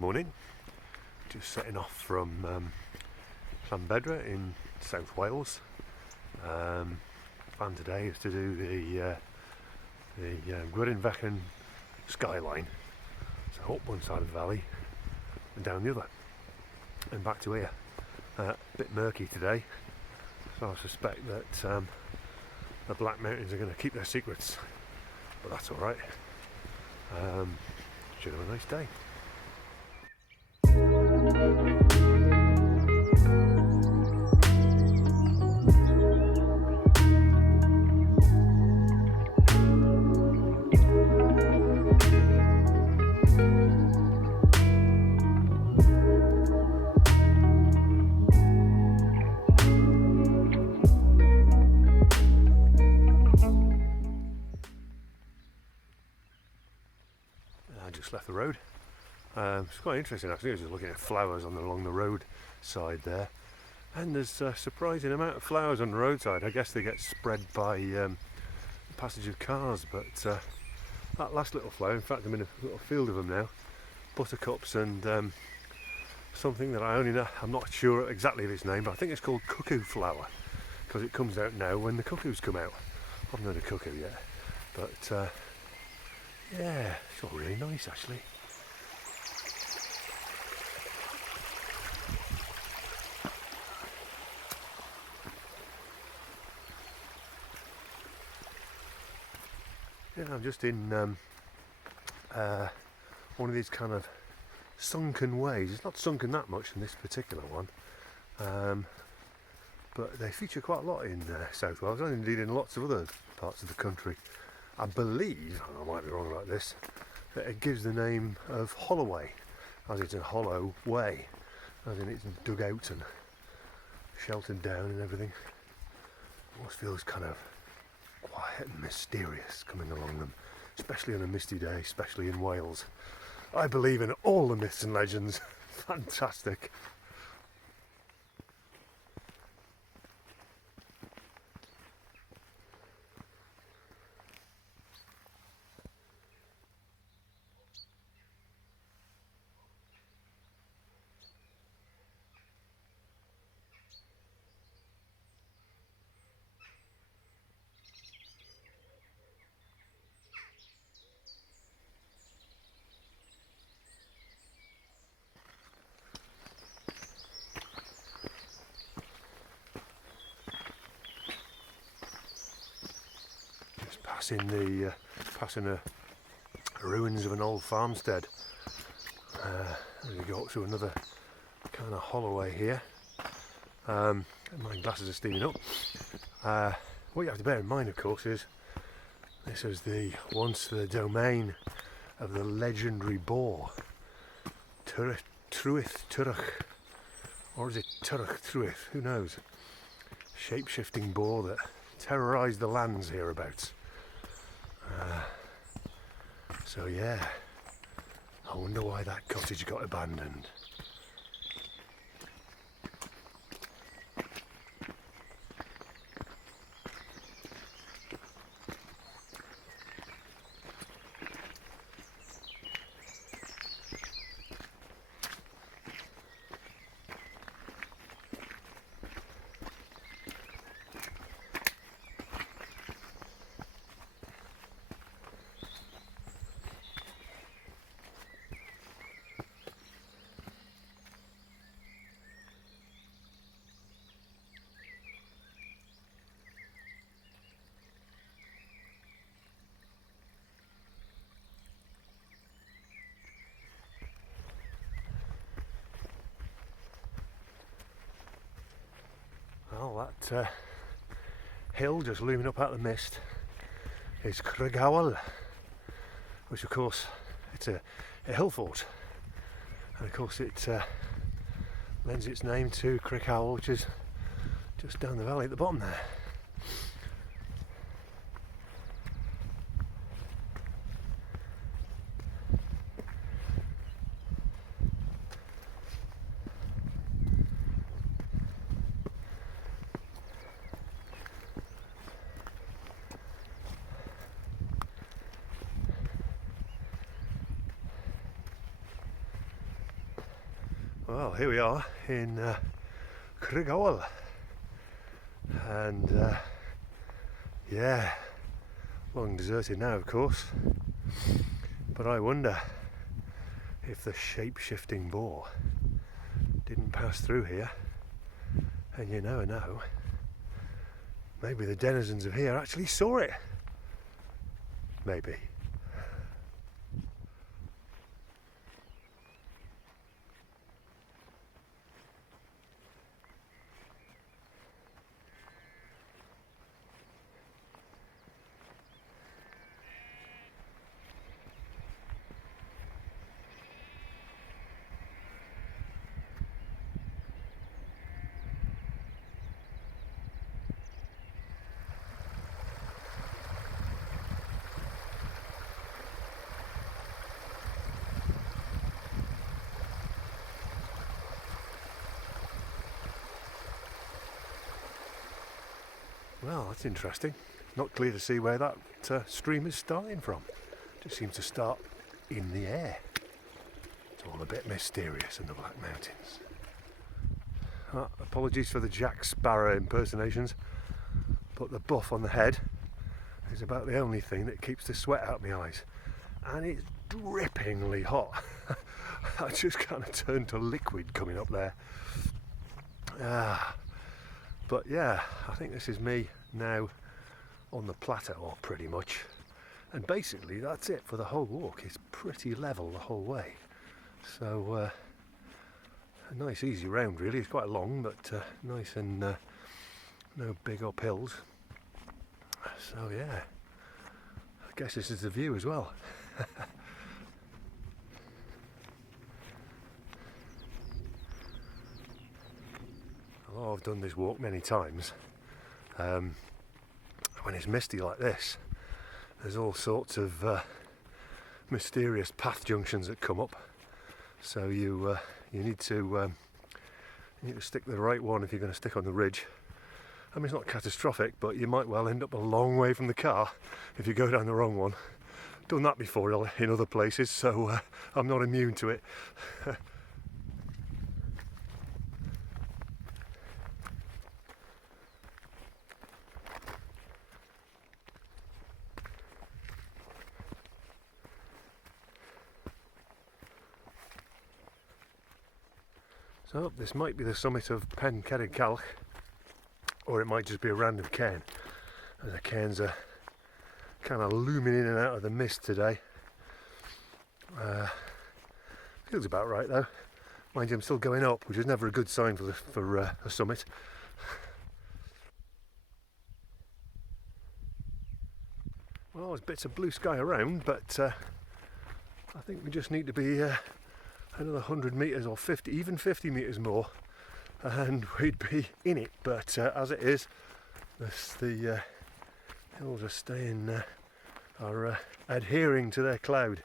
Morning, just setting off from Llanbedra in South Wales. Plan today is to do the Grwyne Fechan Skyline, so up one side of the valley and down the other and back to here. A bit murky today, so I suspect that the Black Mountains are going to keep their secrets, but that's alright. Should have a nice day. I just left the road. It's quite interesting actually. I was just looking at flowers along the road side there, and there's a surprising amount of flowers on the roadside. I guess they get spread by the passage of cars, but that last little flower, in fact I'm in a little field of them now, buttercups and something that I'm not sure exactly of its name, but I think it's called cuckoo flower, because it comes out now when the cuckoos come out. I haven't had a cuckoo yet, but yeah, it's all really nice actually. Yeah, I'm just in one of these kind of sunken ways. It's not sunken that much in this particular one, but they feature quite a lot in South Wales, and indeed in lots of other parts of the country. I believe, I might be wrong about this, that it gives the name of Holloway, as it's a hollow way, as in it's dug out and sheltered down and everything. It almost feels kind of quiet and mysterious coming along them, especially on a misty day, especially in Wales. I believe in all the myths and legends. Fantastic. Passing the ruins of an old farmstead. We go up to another kind of holloway here. My glasses are steaming up. What you have to bear in mind, of course, is this was once the domain of the legendary boar Twrych Trwyth, or is it Twrych Trwyth? Who knows? Shape-shifting boar that terrorised the lands hereabouts. So yeah, I wonder why that cottage got abandoned. Well, that hill just looming up out of the mist is Grwyne, which of course it's a hill fort, and of course it lends its name to Grwyne, which is just down the valley at the bottom there. Well, here we are in Grwyne, and yeah, long deserted now, of course, but I wonder if the shape-shifting boar didn't pass through here, and you never know, maybe the denizens of here actually saw it. Maybe. Well, that's interesting. Not clear to see where that stream is starting from. Just seems to start in the air. It's all a bit mysterious in the Black Mountains. Apologies for the Jack Sparrow impersonations, but the buff on the head is about the only thing that keeps the sweat out of my eyes. And it's drippingly hot. I just kind of turned to liquid coming up there. But yeah, I think this is me now on the plateau, pretty much. And basically that's it for the whole walk. It's pretty level the whole way. So a nice easy round really. It's quite long, but nice and no big uphills. So yeah, I guess this is the view as well. Although I've done this walk many times, when it's misty like this, there's all sorts of mysterious path junctions that come up. So you need to stick the right one if you're going to stick on the ridge. I mean, it's not catastrophic, but you might well end up a long way from the car if you go down the wrong one. Done that before in other places, so I'm not immune to it. So this might be the summit of Pen Calch, or it might just be a random cairn. The cairns are kind of looming in and out of the mist today. Feels about right though. Mind you, I'm still going up, which is never a good sign for a summit. Well, there's bits of blue sky around, but I think we just need to be another 100 metres or 50, even 50 metres more, and we'd be in it. But as it is, the hills are staying, are adhering to their cloud.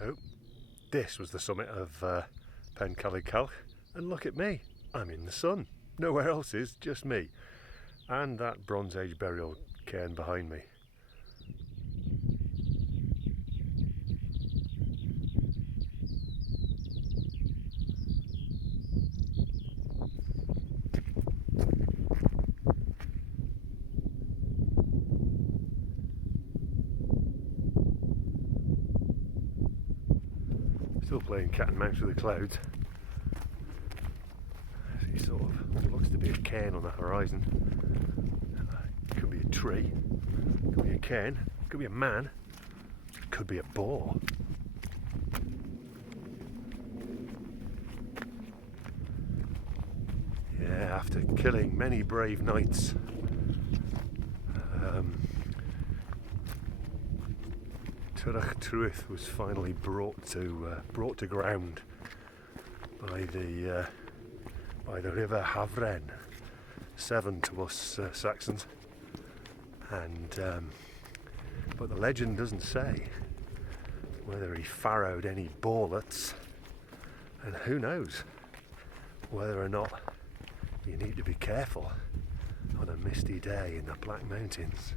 Oh, this was the summit of Pen Calch, and look at me, I'm in the sun. Nowhere else is, just me. And that Bronze Age burial cairn behind me. Still playing cat and mouse with the clouds. It sort of looks to be a cairn on the horizon. Could be a tree, could be a cairn, could be a man, could be a boar. Yeah, after killing many brave knights, Twrych Trwyth was finally brought to ground by the river Havren, 7 to us Saxons, and but the legend doesn't say whether he farrowed any ballets, and who knows whether or not you need to be careful on a misty day in the Black Mountains.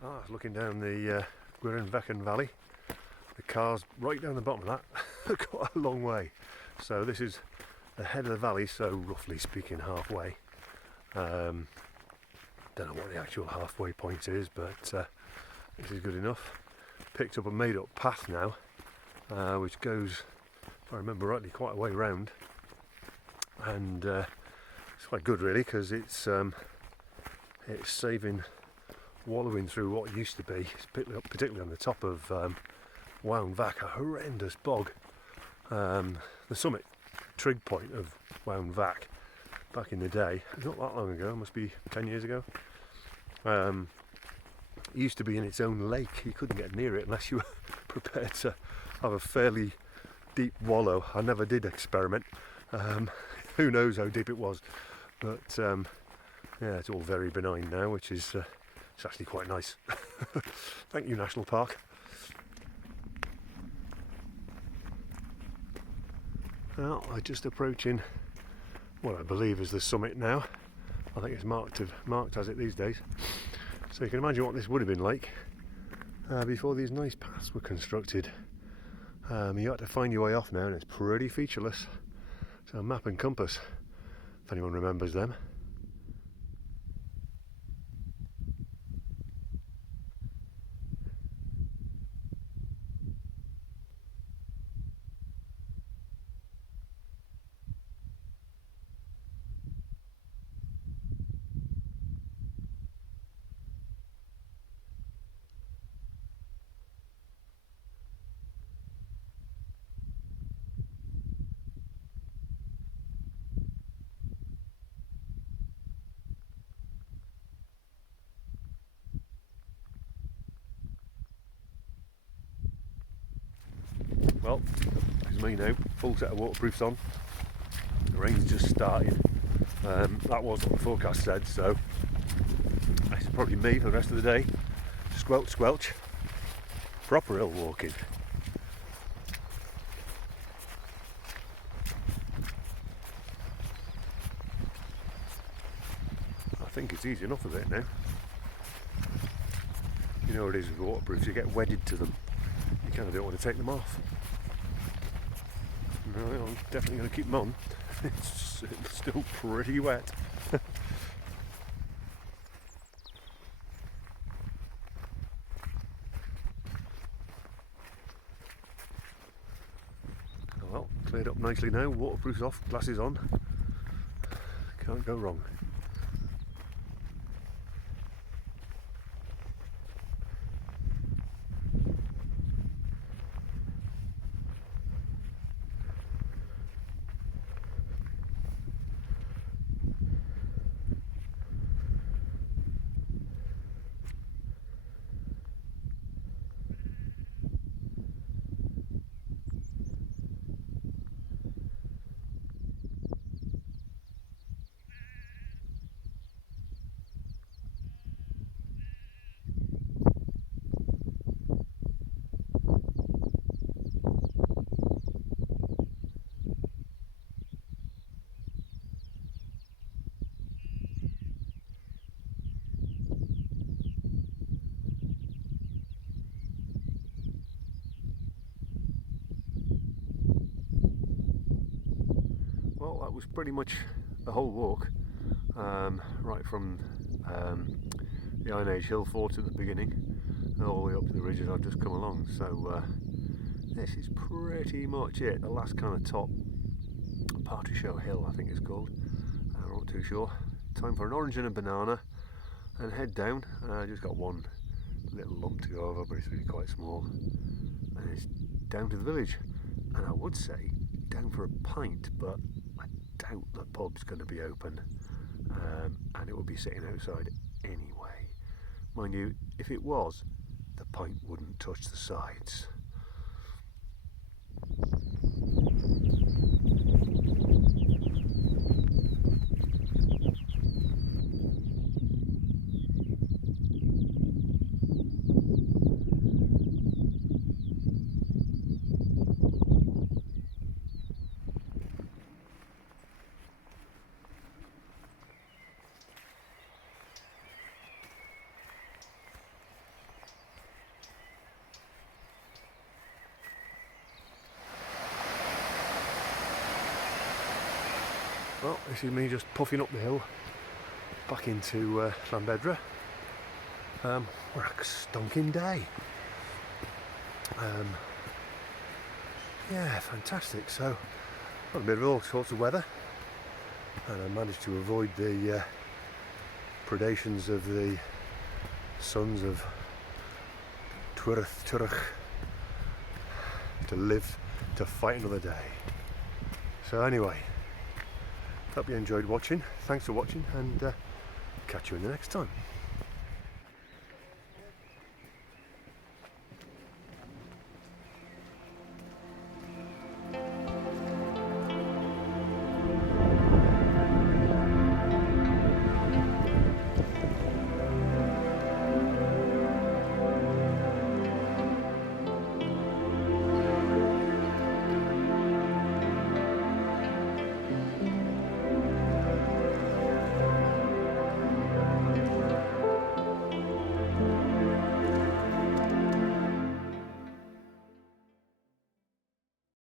I was looking down the Grwyne Fechan valley. The car's right down the bottom of that, quite a long way. So this is the head of the valley, so roughly speaking halfway. Don't know what the actual halfway point is, but this is good enough. Picked up a made up path now, which goes, if I remember rightly, quite a way round. And it's quite good really, because it's saving wallowing through what used to be, particularly on the top of Wound Vac, a horrendous bog. The summit trig point of Wound Vac back in the day, not that long ago, must be 10 years ago, used to be in its own lake. You couldn't get near it unless you were prepared to have a fairly deep wallow. I never did experiment. Who knows how deep it was, but yeah, it's all very benign now, which is it's actually quite nice. Thank you, National Park. Well, I'm just approaching what I believe is the summit now. I think it's marked as it these days. So you can imagine what this would have been like before these nice paths were constructed. You had to find your way off now, and it's pretty featureless. So map and compass, if anyone remembers them. Well, as me now, full set of waterproofs on. The rain's just started. That was what the forecast said, so it's probably me for the rest of the day. Squelch, squelch. Proper hill walking. think it's easy enough of it now. You know what it is with waterproofs, you get wedded to them. You kind of don't want to take them off. No, I'm definitely going to keep them on. It's still pretty wet. Well, cleared up nicely now, waterproof's off, glasses on. Can't go wrong. Well, that was pretty much the whole walk, right from the Iron Age Hill Fort at the beginning and all the way up to the ridges I've just come along. So this is pretty much it, the last kind of top, Partyshow Hill I think it's called, I'm not too sure. Time for an orange and a banana and head down. I just got one little lump to go over, but it's really quite small, and it's down to the village. And I would say down for a pint, but I doubt the pub's going to be open, and it will be sitting outside anyway. Mind you, if it was, the pint wouldn't touch the sides. Well, this is me just puffing up the hill back into Llanbedra. We're a stunking day. Yeah, fantastic. So, got a bit of all sorts of weather, and I managed to avoid the predations of the sons of Twrych to live to fight another day. So anyway, hope you enjoyed watching. Thanks for watching, and catch you in the next time.